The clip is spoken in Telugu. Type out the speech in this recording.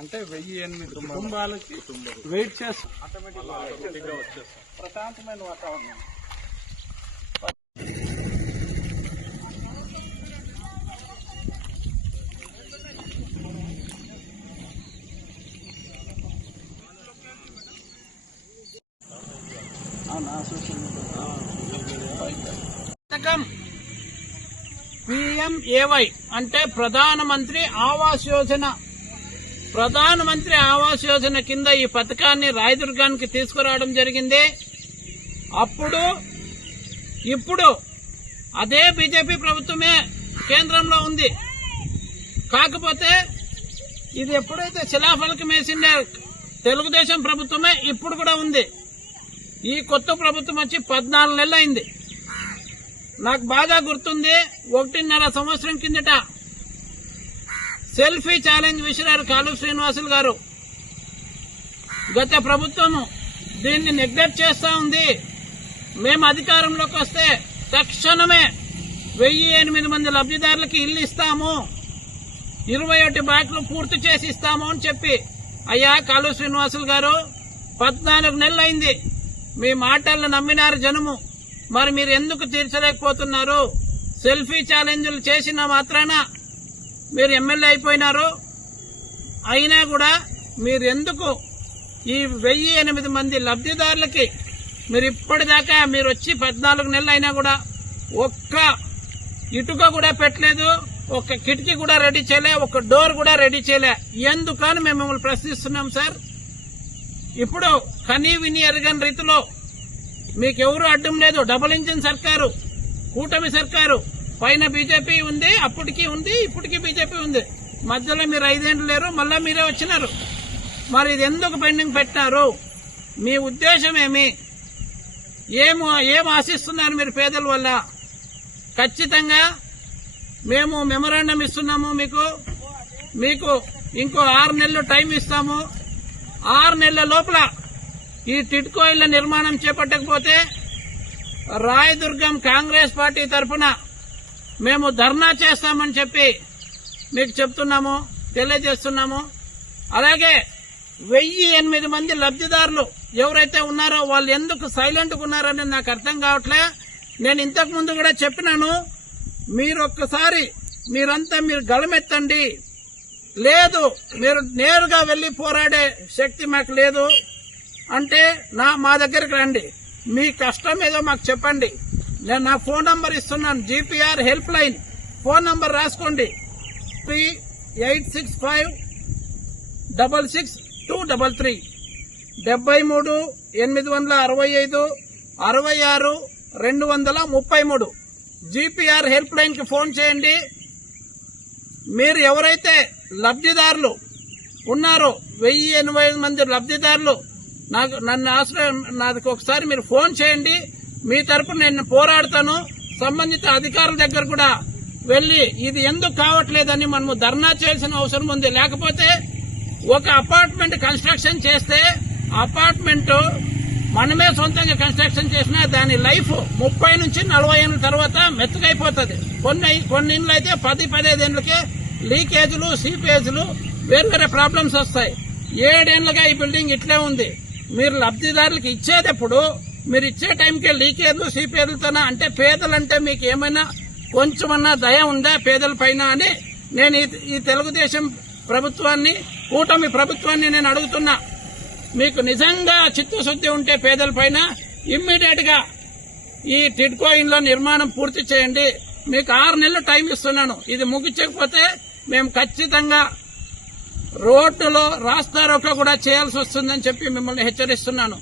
అంటే వెయ్యి ఎనిమిది కుటుంబాలకి వెయిట్ చేస్తాం ప్రశాంతమైన వాతావరణం పిఎంఏవై అంటే ప్రధానమంత్రి ఆవాస్ యోజన ప్రధానమంత్రి ఆవాస్ యోజన కింద ఈ పథకాన్ని రాయదుర్గానికి తీసుకురావడం జరిగింది అప్పుడు ఇప్పుడు అదే బీజేపీ ప్రభుత్వమే కేంద్రంలో ఉంది కాకపోతే ఇది ఎప్పుడైతే శిలాఫలకం వేసిందే తెలుగుదేశం ప్రభుత్వమే ఇప్పుడు కూడా ఉంది ఈ కొత్త ప్రభుత్వం వచ్చి పద్నాలుగు నెలలు అయింది నాకు బాగా గుర్తుంది ఒకటిన్నర సంవత్సరం కిందట సెల్ఫీ ఛాలెంజ్ విసిరారు కాలు శ్రీనివాసులు గారు గత ప్రభుత్వము దీన్ని నెగ్లెక్ట్ చేస్తూ ఉంది మేము అధికారంలోకి వస్తే తక్షణమే వెయ్యి ఎనిమిది మంది లబ్ధిదారులకి ఇల్లు ఇస్తాము ఇరవై ఒకటి బ్యాట్లు పూర్తి చేసి ఇస్తాము అని చెప్పి అయ్యా కాలు శ్రీనివాసులు గారు పద్నాలుగు నెలలు అయింది మీ మాటలను నమ్మినారు జనము మరి మీరు ఎందుకు తీర్చలేకపోతున్నారు సెల్ఫీ ఛాలెంజ్లు చేసిన మాత్రాన మీరు ఎమ్మెల్యే అయిపోయినారు అయినా కూడా మీరు ఎందుకు ఈ వెయ్యి ఎనిమిది మంది లబ్ధిదారులకి మీరు ఇప్పటిదాకా మీరు వచ్చి పద్నాలుగు నెలలు అయినా కూడా ఒక్క ఇటుక కూడా పెట్టలేదు ఒక కిటికీ కూడా రెడీ చేయలే ఒక డోర్ కూడా రెడీ చేయలే ఎందుకని మేము మిమ్మల్ని ప్రశ్నిస్తున్నాం సార్ ఇప్పుడు కనీ విని ఎరగని రీతిలో మీకెవరూ అడ్డం లేదు డబుల్ ఇంజిన్ సర్కారు కూటమి సర్కారు పైన బీజేపీ ఉంది అప్పటికి ఉంది ఇప్పటికి బీజేపీ ఉంది మధ్యలో మీరు ఐదేండ్లు లేరు మళ్ళీ మీరే వచ్చినారు మరి ఇది ఎందుకు పెండింగ్ పెట్టారు మీ ఉద్దేశం ఏమి ఏము ఏం ఆశిస్తున్నారు మీరు పేదల వల్ల ఖచ్చితంగా మేము మెమరాండం ఇస్తున్నాము మీకు మీకు ఇంకో ఆరు నెలలు టైం ఇస్తాము ఆరు నెలల లోపల ఈ టిట్కోయిల నిర్మాణం చేపట్టకపోతే రాయదుర్గం కాంగ్రెస్ పార్టీ తరఫున మేము ధర్నా చేస్తామని చెప్పి మీకు చెప్తున్నాము తెలియజేస్తున్నాము అలాగే వెయ్యి ఎనిమిది మంది లబ్దిదారులు ఎవరైతే ఉన్నారో వాళ్ళు ఎందుకు సైలెంట్గా ఉన్నారనేది నాకు అర్థం కావట్లే నేను ఇంతకు ముందు కూడా చెప్పినాను మీరొక్కసారి మీరంతా మీరు గళమెత్తండి లేదు మీరు నేరుగా వెళ్ళి పోరాడే శక్తి మాకు లేదు అంటే నా మా దగ్గరికి రండి మీ కష్టం ఏదో మాకు చెప్పండి నేను నా ఫోన్ నంబర్ ఇస్తున్నాను GPR help line phone number రాసుకోండి three eight six five double six two double three డెబ్బై మూడు ఎనిమిది వందల అరవై ఐదు అరవై ఆరు రెండు వందల ముప్పై మూడు జీపీఆర్ హెల్ప్ లైన్కి ఫోన్ చేయండి మీరు ఎవరైతే లబ్ధిదారులు ఉన్నారో వెయ్యి ఎనభై మంది లబ్ధిదారులు నాకు నన్ను ఆశ్రయం నాకు ఒకసారి మీరు ఫోన్ చేయండి మీ తరపున నేను పోరాడతాను సంబంధిత అధికారుల దగ్గర కూడా వెళ్లి ఇది ఎందుకు కావట్లేదని మనము ధర్నా చేయాల్సిన అవసరం ఉంది లేకపోతే ఒక అపార్ట్మెంట్ కన్స్ట్రక్షన్ చేస్తే అపార్ట్మెంట్ మనమే సొంతంగా కన్స్ట్రక్షన్ చేసినా దాని లైఫ్ ముప్పై నుంచి నలభై ఏళ్ళ తర్వాత మెత్తకైపోతుంది కొన్ని కొన్ని ఇండ్లు అయితే పది పదిహేదు ఏళ్ళకే లీకేజ్లు సీపేజ్లు వేరే ప్రాబ్లమ్స్ వస్తాయి ఏడేళ్లుగా ఈ బిల్డింగ్ ఇట్లే ఉంది మీరు లబ్ధిదారులకు ఇచ్చేటప్పుడు మీరు ఇచ్చే టైంకే లీకేజ్ సిపేర్లతోనా అంటే పేదలంటే మీకు ఏమైనా కొంచెమన్నా దయ ఉందా పేదల పైన అని నేను ఈ తెలుగుదేశం ప్రభుత్వాన్ని కూటమి ప్రభుత్వాన్ని నేను అడుగుతున్నా మీకు నిజంగా చిత్తశుద్ధి ఉంటే పేదల పైన ఇమ్మీడియట్ గా ఈ టిడ్కో లో నిర్మాణం పూర్తి చేయండి మీకు ఆరు నెలలు టైం ఇస్తున్నాను ఇది ముగించకపోతే మేము ఖచ్చితంగా రోడ్డులో రాస్తారోకో కూడా చేయాల్సి వస్తుందని చెప్పి మిమ్మల్ని హెచ్చరిస్తున్నాను